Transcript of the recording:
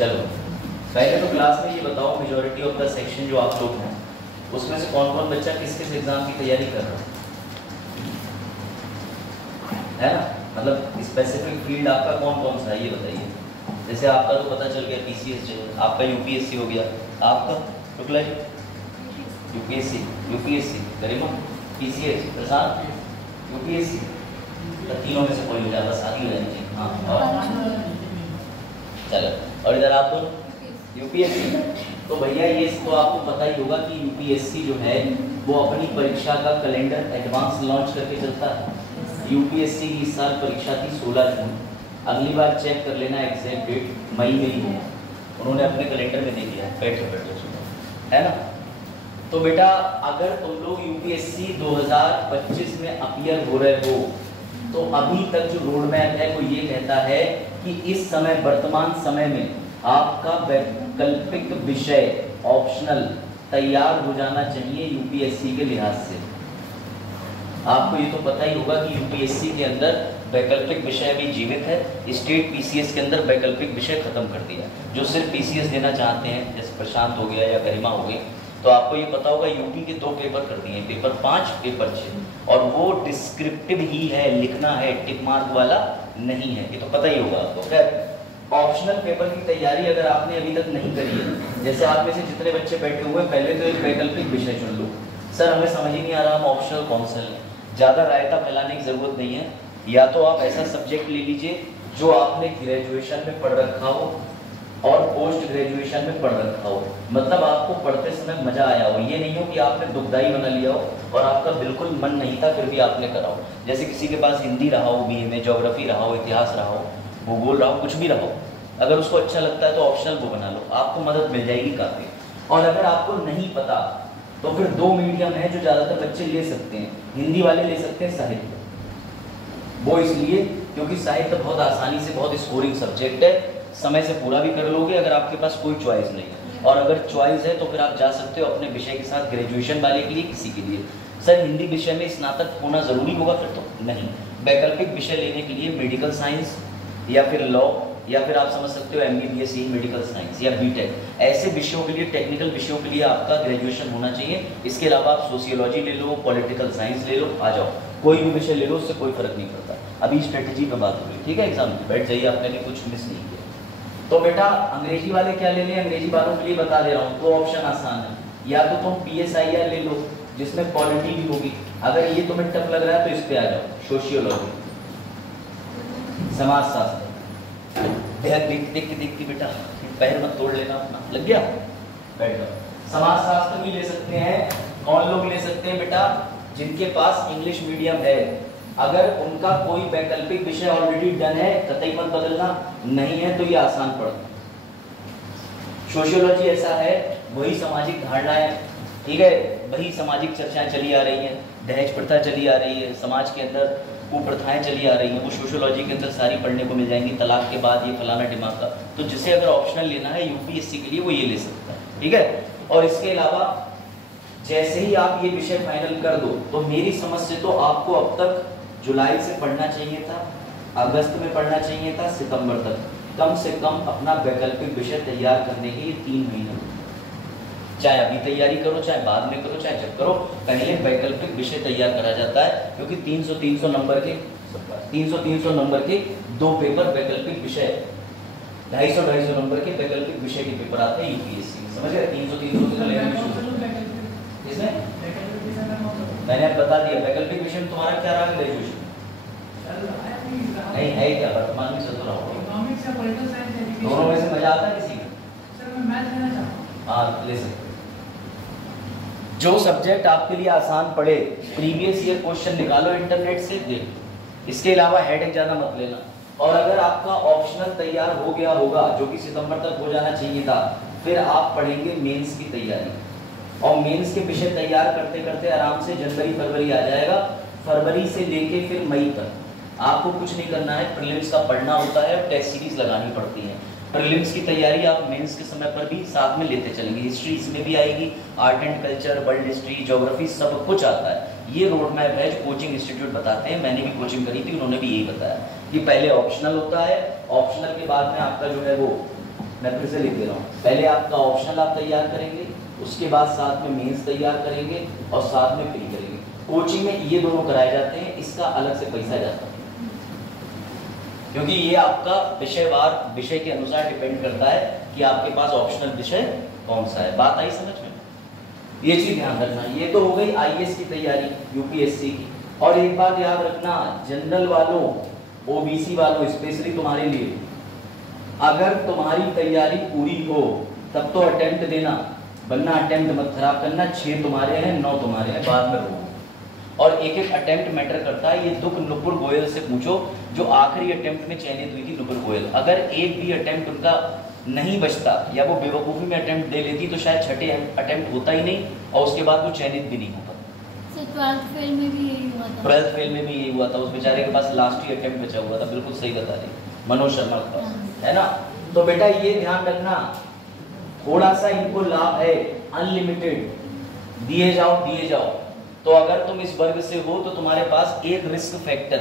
चलो पहले तो क्लास में ये बताओ मेजॉरिटी ऑफ द सेक्शन जो आप लोग हैं उसमें से कौन कौन बच्चा किस किस एग्जाम की तैयारी कर रहा है ना, मतलब स्पेसिफिक फील्ड आपका कौन कौन सा है ये बताइए। जैसे आपका तो पता चल गया पीसीएस, आपका यूपीएससी हो गया, आपका शुक्ला जी यूपीएससी गरिमा पीसीएस प्रसाद यूपीएससी, तीनों में से कोई हो जाए बस आगे हो जानी चाहिए। हाँ और चलो, और इधर आप दोनों यूपीएससी। तो भैया ये तो आपको पता ही होगा कि यूपीएससी जो है वो अपनी परीक्षा का कैलेंडर एडवांस लॉन्च करके चलता है। यूपीएससी की इस साल परीक्षा थी 16 जून, अगली बार चेक कर लेना एग्जैक्ट डेट मई में ही है, उन्होंने अपने कैलेंडर में दे दिया है। बैठो है ना। तो बेटा अगर तुम लोग यूपीएससी 2025 में अपीयर हो रहे हो तो अभी तक जो रोड मैप है वो ये कहता है कि इस समय वर्तमान समय में आपका वैकल्पिक विषय ऑप्शनल तैयार हो जाना चाहिए यूपीएससी के लिहाज से। आपको ये तो पता ही होगा कि यूपीएससी के अंदर वैकल्पिक विषय भी जीवित है, स्टेट पीसीएस के अंदर वैकल्पिक विषय खत्म कर दिया। जो सिर्फ पीसीएस देना चाहते हैं जैसे प्रशांत हो गया या गरिमा हो गई, तो आपको ये पता होगा यूपी के 2 पेपर कर दिए, पेपर 5 पेपर 6, और वो डिस्क्रिप्टिव ही है, लिखना है, टिक मार्क वाला नहीं है, ये तो पता ही होगा आपको। खैर ऑप्शनल पेपर की तैयारी अगर आपने अभी तक नहीं करी है, जैसे आप में से जितने बच्चे बैठे हुए हैं पहले तो एक वैकल्पिक विषय चुन लो। सर हमें समझ ही नहीं आ रहा हम ऑप्शनल कौन सा लें, ज़्यादा रायता फैलाने की ज़रूरत नहीं है। या तो आप ऐसा सब्जेक्ट ले लीजिए जो आपने ग्रेजुएशन में पढ़ रखा हो और पोस्ट ग्रेजुएशन में पढ़ रखा हो, मतलब आपको पढ़ते समय मजा आया हो, ये नहीं हो कि आपने दुखदाई बना लिया हो और आपका बिल्कुल मन नहीं था फिर भी आपने करा हो। जैसे किसी के पास हिंदी रहा हो बीए में, ज्योग्राफी रहा हो, इतिहास रहा हो, भूगोल रहा हो, कुछ भी रहा हो, अगर उसको अच्छा लगता है तो ऑप्शनल वो बना लो, आपको मदद मिल जाएगी काफ़ी। और अगर आपको नहीं पता तो फिर 2 मीडियम है जो ज़्यादातर बच्चे ले सकते हैं, हिंदी वाले ले सकते हैं साहित्य, वो इसलिए क्योंकि साहित्य बहुत आसानी से बहुत स्कोरिंग सब्जेक्ट है, समय से पूरा भी कर लोगे अगर आपके पास कोई चॉइस नहीं है। और अगर चॉइस है तो फिर आप जा सकते हो अपने विषय के साथ ग्रेजुएशन वाले के लिए, किसी के लिए सर हिंदी विषय में स्नातक होना ज़रूरी होगा, फिर तो नहीं। वैकल्पिक विषय लेने के लिए मेडिकल साइंस या फिर लॉ या फिर आप समझ सकते हो एमबीबीएस इन मेडिकल साइंस या बीटेक, ऐसे विषयों के लिए, टेक्निकल विषयों के लिए आपका ग्रेजुएशन होना चाहिए। इसके अलावा आप सोशियोलॉजी ले लो, पॉलिटिकल साइंस ले लो, आ जाओ कोई भी विषय ले लो, उससे कोई फर्क नहीं पड़ता। अभी स्ट्रेटेजी पे बात हो रही, ठीक है, एग्जाम में बैठ जाइए, आपने कुछ मिस नहीं किया। तो बेटा अंग्रेजी वाले क्या ले लें, अंग्रेजी वालों के लिए बता दे रहा हूँ, 2 ऑप्शन आसान है, या तो तुम PSIR ले लो जिसमें पॉलिटी भी होगी, अगर ये तुम्हें टफ लग रहा है तो इस पे आ जाओ, सोशियोलॉजी समाजशास्त्र। देखती बेटा पैर मत तोड़ लेना अपना, लग गया, बैठ जाओ। समाजशास्त्र भी ले सकते हैं, कौन लोग ले सकते हैं बेटा, जिनके पास इंग्लिश मीडियम है, अगर उनका कोई वैकल्पिक विषय ऑलरेडी डन है, कतई मत बदलना, नहीं है तो ये आसान पड़ता। सोशियोलॉजी ऐसा है, वही सामाजिक धारणाएं, ठीक है, वही सामाजिक चर्चाएं चली आ रही हैं, दहेज प्रथा चली आ रही है, समाज के अंदर कुप्रथाएं चली आ रही हैं, वो सोशियोलॉजी के अंदर सारी पढ़ने को मिल जाएंगी, तलाक के बाद ये फलाना दिमाग का। तो जिसे अगर ऑप्शनल लेना है यूपीएससी के लिए वो ये ले सकता है, ठीक है। और इसके अलावा जैसे ही आप ये विषय फाइनल कर दो तो मेरी समझ से तो आपको अब तक जुलाई से पढ़ना चाहिए था, अगस्त में पढ़ना चाहिए था, सितंबर तक कम से कम अपना वैकल्पिक विषय तैयार करने के लिए 3 महीने, चाहे अभी तैयारी करो, चाहे बाद में करो, चाहे जब करो, पहले वैकल्पिक विषय तैयार करा जाता है, क्योंकि 300 नंबर के 300 नंबर के 2 पेपर वैकल्पिक विषय, 250 नंबर के वैकल्पिक विषय के पेपर आते हैं यूपीएससी में, समझ गए। 300 इसमें मैंने आप बता दिया वैकल्पिक विषय में तुम्हारा क्या रहा ग्रेजुएशन नहीं है क्या, वर्तमान में चल रहा होगा, दोनों में से मजा आता है किसी का? हाँ ले सकते। जो सब्जेक्ट आपके लिए आसान पड़े, प्रीवियस ईयर क्वेश्चन निकालो इंटरनेट से, देख, इसके अलावा हेडेक ज़्यादा मत लेना। और अगर आपका ऑप्शनल तैयार हो गया होगा, जो कि सितंबर तक हो जाना चाहिए था, फिर आप पढ़ेंगे मेंस की तैयारी, और मेंस के विषय तैयार करते करते आराम से जनवरी फरवरी आ जाएगा। फरवरी से लेके फिर मई तक आपको कुछ नहीं करना है, प्रीलिम्स का पढ़ना होता है, टेस्ट सीरीज लगानी पड़ती है। प्रीलिम्स की तैयारी आप मेंस के समय पर भी साथ में लेते चलेंगे, हिस्ट्री इसमें भी आएगी, art and culture, world history, geography, सब कुछ आता है। ये रोड मैप है जो कोचिंग इंस्टीट्यूट बताते हैं, मैंने भी कोचिंग करी थी, उन्होंने भी यही बताया कि पहले ऑप्शनल होता है, ऑप्शनल के बाद में आपका जो है वो मैं फिर से लिख दे रहा हूँ, पहले आपका ऑप्शनल आप तैयार करेंगे, उसके बाद साथ में मेंस तैयार करेंगे और साथ में प्री करेंगे। कोचिंग में ये दोनों कराए जाते हैं, इसका अलग से पैसा जाता है, क्योंकि ये आपका विषयवार विषय के अनुसार डिपेंड करता है कि आपके पास ऑप्शनल विषय कौन सा है। बात आई समझ में? ये चीज ध्यान रखना। ये तो हो गई आईएएस की तैयारी, यूपीएससी की। और एक बात याद रखना, जनरल वालों, ओबीसी वालों, स्पेशली तुम्हारे लिए, अगर तुम्हारी तैयारी पूरी हो तब तो अटेम्प्ट देना, वरना अटेम्प्ट मत खराब करना। 6 तुम्हारे हैं, 9 तुम्हारे हैं, बाद में रो। और एक एक अटेम्प्ट मैटर करता है। ये दुख नुपुर गोयल से पूछो, जो आखिरी अटेम्प्ट में चयनित हुई थी, नुपुर गोयल। अगर एक भी अटेम्प्ट उनका नहीं बचता या वो बेवकूफ़ी में अटेम्प्ट दे लेती तो शायद छठे अटेम्प्ट होता ही नहीं और उसके बाद वो चयनित भी नहीं होता। 12th फेल में भी यही हुआ था। 12th फेल में भी यही हुआ था, उस बेचारे के पास लास्ट ही अटेम्प्ट बचा हुआ था। बिल्कुल सही बता रही मनोज शर्मा के पास, है ना? तो बेटा ये ध्यान रखना, थोड़ा सा इनको लाभ है, अनलिमिटेड दिए जाओ। तो अगर तुम इस वर्ग से हो तो तुम्हारे पास एक रिस्क फैक्टर